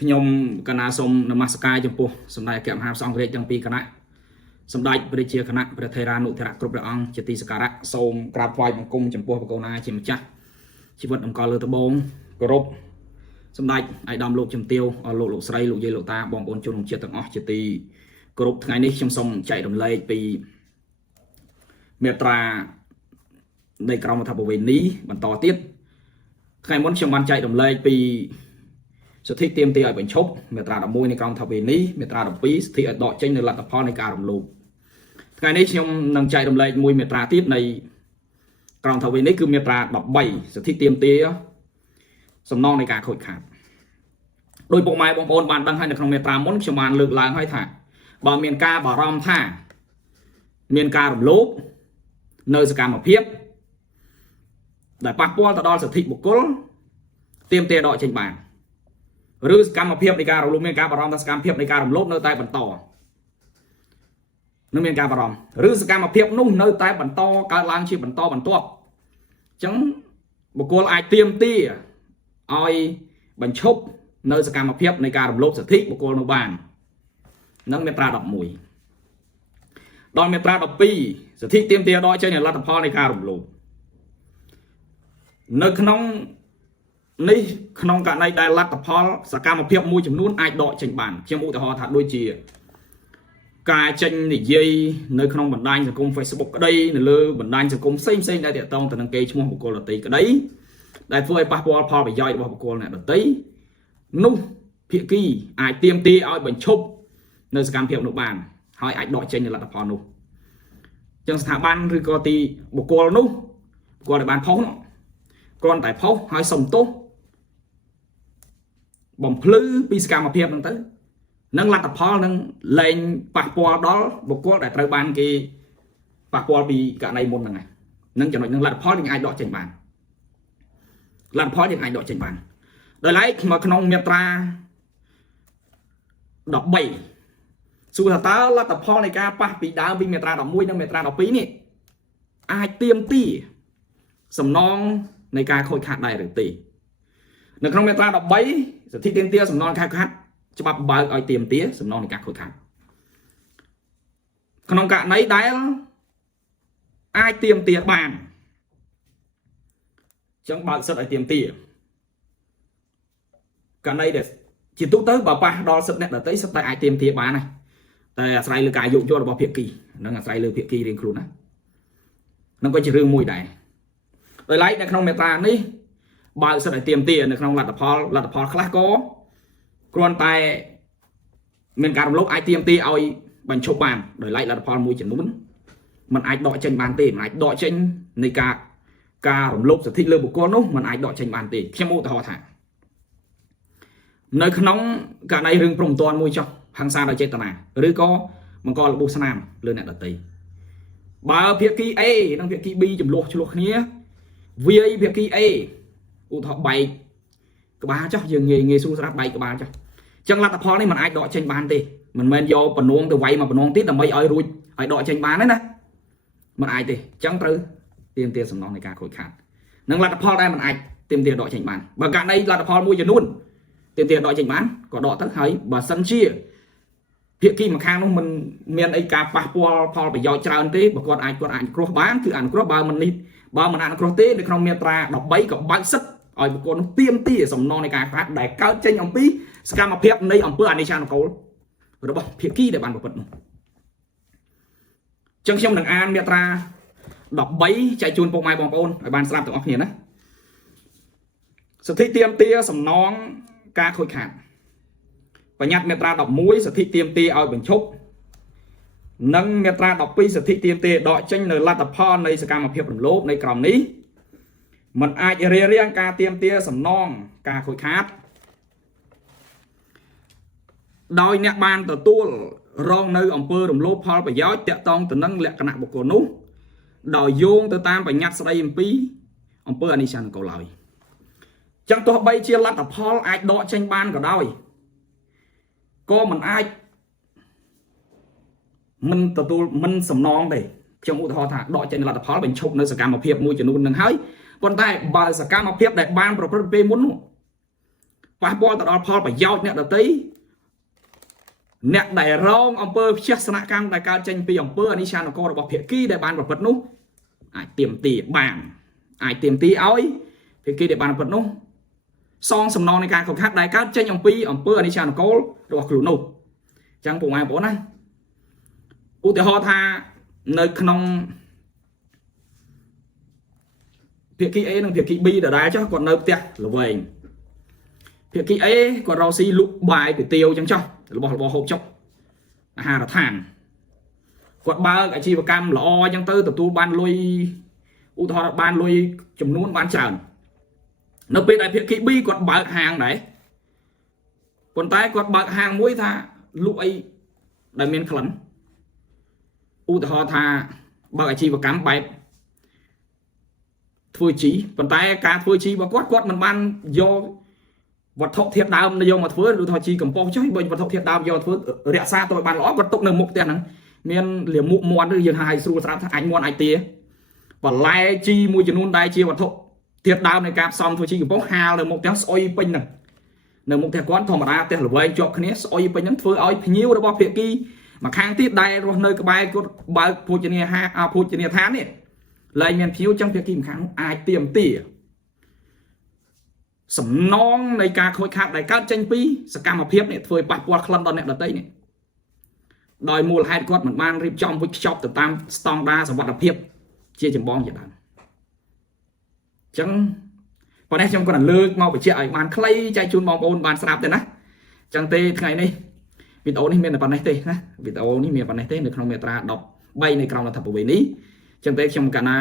ខ្ញុំកណាសូមនមស្ការចំពោះសម្ដេចអគ្គមហាផ្សង្ឃរាជទាំងពីរគណៈសម្ដេចព្រះជាគណៈព្រះថេរានុថេរៈគ្រប់ព្រះអង្គជាទីសក្ការៈសូមក្រាបថ្វាយបង្គំចំពោះបកូណាជាម្ចាស់ជីវិតអង្គលើត្បូងគោរពសម្ដេចអាយដាមលោកជំទាវលោកស្រីលោកយាយលោកតាបងប្អូនជនជាតិទាំងអស់ជាទីគោរពថ្ងៃនេះខ្ញុំសូមចែករំលែកពីមេត្រានៃក្រមរដ្ឋបវេណីបន្តទៀតថ្ងៃមុនខ្ញុំបានចែករំលែកពីសិទ្ធិទាមទារឲ្យបញ្ឈប់មាត្រា11នៃក្រមរដ្ឋបវេណីមាត្រា12សិទ្ធិឲ្យដកចេញនៅលទ្ធផលនៃការរំលោភថ្ងៃនេះខ្ញុំនឹងចែករំលែកមួយមាត្រាទៀតនៃក្រមរដ្ឋបវេណីគឺមាត្រា13សិទ្ធិទាមទារសំណងនៃការខូចខាតដោយពុកម៉ែបងប្អូនបានដឹងហើយនៅក្នុងមាត្រាមុនខ្ញុំបានលើកឡើងហើយថាបើមានការបារម្ភថាមានការរំលោភនៅសកម្មភាពដែលប៉ះពាល់ទៅដល់សិទ្ធិបុគ្គលទាមទារដកចេញបានឬសកម្មភាពនៃការរំលោភមានការបារម្ភថាសកម្មភាពនៃការរំលោភនៅតែបន្តនឹងមានការបារម្ភឬសកម្មភាពនោះនៅតែបន្តកើតឡើងជាបន្តបន្ទាប់អញ្ចឹងបុគ្គលអាចទាមទារឲ្យបញ្ឈប់នៅសកម្មភាពនៃការរំលោភសិទ្ធិបុគ្គលនោះបាននឹងមាត្រា11ដល់មាត្រា12សិទ្ធិទាមទារដកចេញលទ្ធផលនៃការរំលោភនៅក្នុងនេះក្នុងករណីដែលលទ្ធផលសកម្មភាពមួយចំនួនអាចដកចេញបានខ្ញុំឧទាហរណ៍ថាដូចជាការចេញនិយាយនៅក្នុងបណ្ដាញសង្គម Facebook ក្តីនៅលើបណ្ដាញសង្គមផ្សេងដែលទាក់ទងទៅនឹងកេរ្តិ៍ឈ្មោះបុគ្គលដទៃក្តីដែលធ្វើឲ្យប៉ះពាល់ផលប្រយោជន៍របស់បុគ្គលអ្នកដទៃនោះភាគីអាចទាមទារឲ្យបញ្ឈប់នៅសកម្មភាពនោះបានហើយអាចដកចេញនៅលទ្ធផលនោះអញ្ចឹងស្ថាប័នឬក៏ទីបុគ្គលនោះបុគ្គលដែលបានផុសនោះគ្រាន់តែផុសហើយសុំទោសបំភ្លឺពីសកម្មភាពហ្នឹងទៅនឹងលទ្ធផលនឹងលែងប៉ះពាល់ដល់បុគ្គលដែលត្រូវបានគេប៉ះពាល់ពីករណីមុនហ្នឹងហើយនឹងចំណុចនឹងលទ្ធផលយើងអាចដកចេញបានលទ្ធផលយើងអាចដកចេញបានដោយឡែកមកក្នុងមាត្រា13សួរថាតើលទ្ធផលនៃការប៉ះពីដើមពីមាត្រា11និងមាត្រា12នេះអាចទាមទារសំណងនៃការខូចខាតដែរឬទេនៅក្នុងមាត្រា13សិទ្ធិទាមទារសំណងខូចខាតច្បាប់បើកឲ្យទាមទារសំណងនៃការខូចខាតក្នុងករណីដែលអាចទាមទារបានអញ្ចឹងបើកសិទ្ធិឲ្យទាមទារករណីដែលជាទូទៅបើប៉ះដល់សិទ្ធិអ្នកដទៃសិទ្ធិតែអាចទាមទារបានដែរតែអាស្រ័យលើការយោគយល់របស់ភាគីនិងអាស្រ័យលើភាគីរៀងខ្លួនណានឹងក៏ជារឿងមួយដែរដោយឡែកនៅក្នុងមាត្រានេះបើសិទ្ធិឲ្យទាមទារនៅក្នុងលទ្ធផលខ្លះក៏គ្រាន់តែមានការរំលោភអាចទាមទារឲ្យបញ្ឈប់បានដោយឡែកលទ្ធផលមួយចំនួនมันអាចដកចេញបានទេมันអាចដកចេញនៃការរំលោភសិទ្ធិលើបុគ្គលនោះมันអាចដកចេញបានទេខ្ញុំឧទាហរណ៍ថានៅក្នុងករណីរឿងព្រំទាន់មួយចុះហិង្សាដោយចេតនាឬក៏បង្ករបួសស្នាមលើអ្នកដទៃបើភាគី A និងភាគី B ចំនួនឆ្លោះគ្នាវាយភាគី A ឧទាហរណ៍បែកក្បាលចុះយើងងាយស្រួលស្រាប់បែកក្បាលចុះអញ្ចឹងលទ្ធផលនេះมันអាចដកចេញបានទេមិនមែនយកបំណងទៅវាយមកបំណងទៀតដើម្បីឲ្យរួចឲ្យដកចេញបានទេណាมันអាចទេអញ្ចឹងត្រូវទាមទារសំណងនៃការខូចខាតនឹងលទ្ធផលដែលมันអាចទាមទារដកចេញបានបើករណីលទ្ធផលមួយចំនួនទាមទារដកចេញបានក៏ដកទៅហើយបើសិនជាភាគីម្ខាងនោះមិនមានអីការប៉ះពាល់ផលប្រយោជន៍ច្រើនទេបើគាត់អាចគ្រោះបានគឺអនុគ្រោះបើមិនអនុគ្រោះទេនៅក្នុងមាត្រា13ក៏បើកសិទ្ធឲ្យបុគ្គលនោះទាមទារសំណងនៃការខាតដែលកើតចេញអំពីសកម្មភាពនៃអំពើអនិច្ចានុកូលរបស់ភាគីដែលបានប្រព្រឹត្តនោះចឹងខ្ញុំនឹងអានមាត្រា13ចែកជូនពុកម៉ែបងប្អូនឲ្យបានស្ដាប់ទាំងអស់គ្នាណាសិទ្ធិទាមទារសំណងការខូចខាតបញ្ញត្តិមាត្រា11សិទ្ធិទាមទារឲ្យបញ្ឈប់និងមាត្រា12សិទ្ធិទាមទារដកចេញនៅលទ្ធផលនៃសកម្មភាពរំលោភនៃក្រមនេះมันអាចរារាំងការទាមទារសំណងការខូចខាតដោយអ្នកបានទទួលរងនៅអំពើរំលោភផលប្រយោជន៍តាក់ទងទៅនឹងលក្ខណៈបុគ្គលនោះដោយយោងទៅតាមបញ្ញត្តិស្តីអំពីអំពើអនិច្ចានុកូលឡើយចឹងទោះបីជាលទ្ធផលអាចដកចេញបានក៏ដោយក៏มันអាចមិនទទួលមិនសំណងទេខ្ញុំឧទាហរណ៍ថាដកចេញលទ្ធផលបញ្ឈប់នៅសកម្មភាពមួយចំនួននឹងហើយប៉ុន្តែបើសកម្មភាពដែលបានប្រព្រឹត្តពេលមុននោះ ប ប៉ះពាល់ទៅដល់ផលប្រយោជន៍អ្នកដទៃអ្នកដែលរងអំពើផ្ទះសនកម្មដែលកើតចេញពីអំពើអនិច្ចានគររបស់ភាគីដែលបានប្រព្រឹត្តនោះអាចទាមទារបានអាចទាមទារឲ្យភាគីដែលបានប្រព្រឹត្តនោះសងសំណងនៃការខកខានដែលកើតចេញអំពីអំពើអនិច្ចានគររបស់ខ្លួននោះអញ្ចឹងពុកម៉ែបងប្អូនណាឧទាហរណ៍ថានៅក្នុងភាគី A និងភាគី B ដដែលចុះគាត់នៅផ្ទះល្វែងភាគី A គាត់រកស៊ីលក់បាយគុយទាវអញ្ចឹងចុះរបស់របរហូបចុកអាហារដ្ឋានគាត់បើកអាជីវកម្មល្អអញ្ចឹងទៅទទួលបានលុយឧទាហរណ៍បានលុយចំនួនបានច្រើននៅពេលដែលភាគី B គាត់បើកហាងដែរប៉ុន្តែគាត់បើកហាងមួយថាលក់អីដែលមានក្លិនឧទាហរណ៍ថាបើកអាជីវកម្មបែបធ្វើជីប៉ុន្តែការធ្វើជីរបស់គាត់មិនបានយកវត្ថុធាតុដើមយកមកធ្វើឬថាជីកំប៉ុស្តចុះបើវត្ថុធាតុដើមយកធ្វើរក្សាទៅឲ្យបានល្អគាត់ទុកនៅមុខផ្ទះហ្នឹងមានលាមកមាន់ឬយើងហៅស្រួលស្រាប់ថាអាចមាន់អាចទាបន្លែជីមួយចំនួនដែលជាវត្ថុធាតុដើមនៃការផ្សំធ្វើជីកំប៉ុស្តហាលនៅមុខផ្ទះស្អុយពេញហ្នឹងនៅមុខផ្ទះគាត់ធម្មតាផ្ទះល្វែងជាប់គ្នាស្អុយពេញហ្នឹងធ្វើឲ្យភ្ញៀវរបស់ភាគីមកខាងទៀតដែលរស់នៅក្បែរគាត់បើកភោជនីយដ្ឋាននេះឡើយមានភ្ញៀវចឹងភាគីម្ខាងអាចទាមទារសំណងនៃការខូចខាតដែលកើតចេញពីសកម្មភាពនេះធ្វើឲ្យប៉ះពាល់ក្លិនដល់អ្នកដទៃនេះដោយមូលហេតុគាត់មិនបានរៀបចំវិច្ចខ្ចប់ទៅតាមស្តង់ដារសុវត្ថិភាពជាចម្បងជាដើមអញ្ចឹងប៉ុន្តែខ្ញុំគាត់លើកមកបញ្ជាក់ឲ្យបានខ្លីចែកជូនបងប្អូនបានស្ដាប់ទៅណាអញ្ចឹងទេថ្ងៃនេះវីដេអូនេះមានតែប៉ុណ្ណេះទេណាវីដេអូនេះមានប៉ុណ្ណេះទេនៅក្នុងមាត្រា13នៃក្រមរដ្ឋប្រវេណីអញ្ចឹងទេខ្ញុំកណា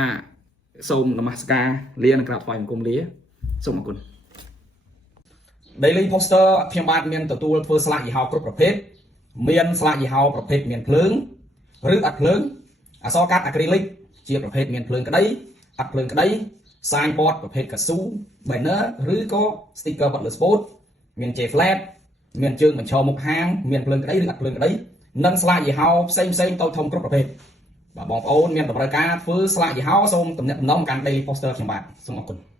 សូមនមស្ការលានិងក្រាបថ្វាយបង្គំលាសូមអរគុណ Daily Poster ខ្ញុំបាទមានទទួលធ្វើស្លាកយីហោគ្រប់ប្រភេទមានស្លាកយីហោប្រភេទមានភ្លើងឬអត់ភ្លើងអក្សរកាត់អាគ្រីលិកជាប្រភេទមានភ្លើងក្តីអត់ភ្លើងក្តីសាញបតប្រភេទកស៊ូ banner ឬក៏ sticker បាត់លើ spot មាន J flat មានជើងបញ្ឈរមុខហាងមានភ្លើងក្តីឬអត់ភ្លើងក្តីនិងស្លាកយីហោផ្សេងតូចធំគ្រប់ប្រភេទបាទបងប្អូនមានតម្រូវការធ្វើស្លាកយីហោសូមទំនាក់ទំនងកាន់ Daily Poster ខ្ញុំបាទសូមអរគុណ